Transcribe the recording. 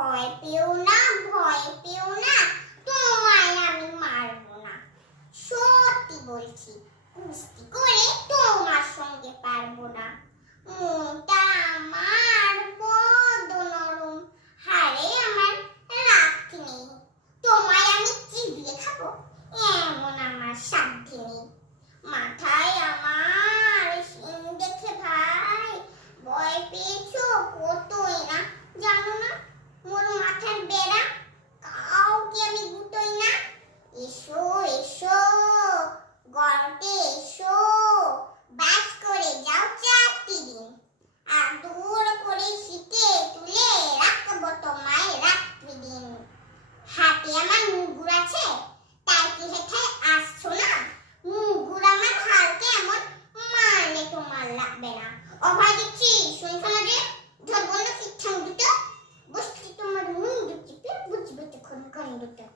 ভয় পেও না, ভয় পেও না, তোমায় আমি মারবো না। সত্যি বলছি, কুস্তি করে তোমার সঙ্গে পারবো না। মনটা আমার বড় নরম, হাড়ে আমার রাখতে নেই। তোমায় আমি চিবিয়ে খাবো এমন আমার সাধ্য নেই। মাথায় আমার শিং দেখে ভাই ভয় পেয়েছো কতই না, জানো না মোর মাথার বেড়া, কাউকে আমি গুটোই না। এসো এসো গর্তে এসো, বাস করে যাও 4টি দিন, আদর করে শীতে তুলে রাখবো তোমায় রাত্রি দিন। হাতে আমার মুগুর আছে, তাই কি হেঠায় আসছো না? মুগুর আমার হালকে এমন মারলে তোমার লাগবে না। অভয় দিচ্ছি, শুনছো না যে? ধরবো না শিক্ষাং দুটো, বসছি তোমার মুন্ডু চিপে বুঝবে তখন কান দুটো।